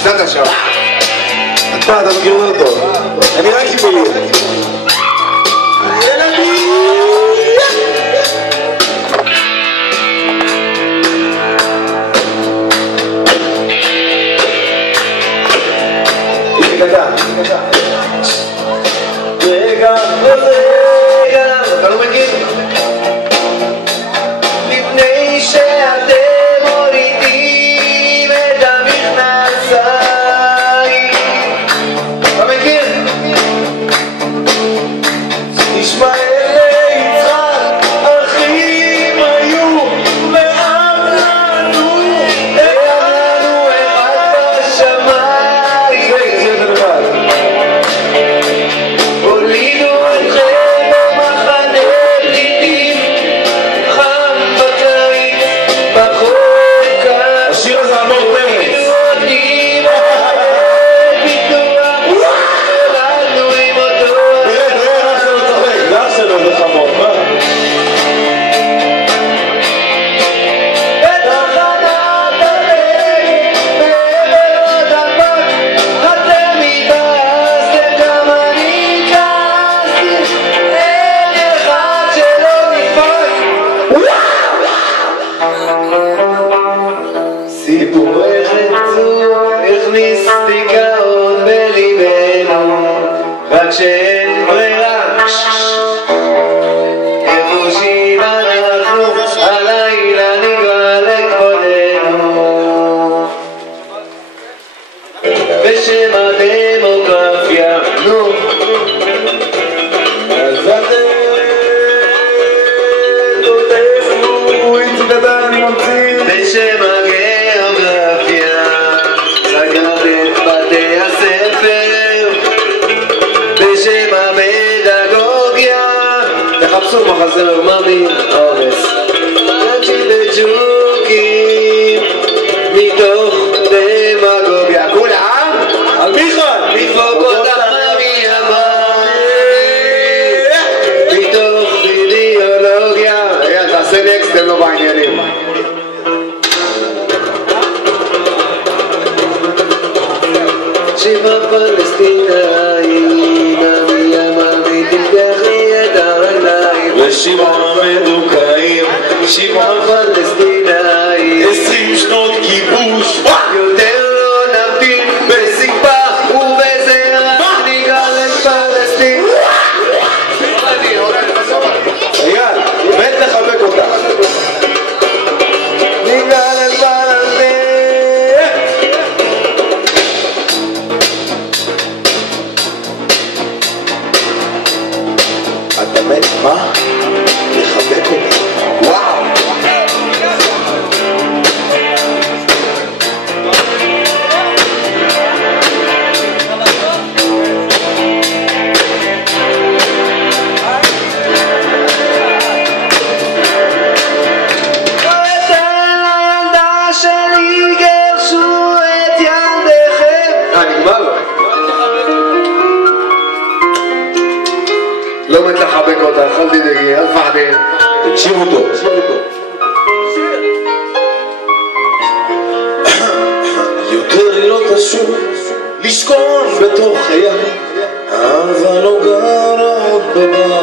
קצת עכשיו. אתה מכיר אותו טוב. אני רק עם מילים. רגע, אתה לא מכיר? לפני שאתם מורידים את המכנסיים. אתה מכיר? ישמעאל ויצחק אחים היו, ואב לנו אחד בשמיים. הולידו אתכם במחנה פליטים, חם בקיץ, בחורף קר. השיר הזה על מור פרץ. הולידו אותי בפיתוח, נולדנו עם אותו תראה, אח שלו צוחק, זה אח שלו זה חמור, מה? בתחנת הדלק, בעבר עוד אבק, אתם התבאסתם, גם אני כעסתי, אין אחד שלא נדפק. סיפורי חצור הכניס דיכאון בליבנו, רק שאין ברירה, יבושים אנחנו, הלילה נגרע לכבודנו. בשם הדמוגרפיה, נו, אז אתם תותפו איציק קטן, אני ממציא. בשם הגיאוגרפיה, סגרת את בתי הספר. בשם הפדגוגיה, תחפשו מחזר מאמי אורס. נג'י וג'וקים, מתוך דמגוגיה. כולם? על מיכאל! לדפוק אותך מהמים, מתוך אידיאולוגיה. יאללה, תעשה נקסט, הם לא בעניינים. שבעה פלסטינאים, אני אמרתי תפתחי את הרגליים. ושבעה מדוכאים, שבעה פלסטינאים, 20 שנות כיבוש. יותר לא נמתין בסיפח ובזרע, נגאל את פלסטין. אייל, מת לחבק אותך. נגאל את פלסטין. אתה מת? מה? לחבק אותך. וואו! לא מת לחבק אותך, אל תדאגי, אל תפחדי. תקשיבו טוב. יותר לא תשוב לשכון בתוך חיי, אבל לא גרה עוד בבית.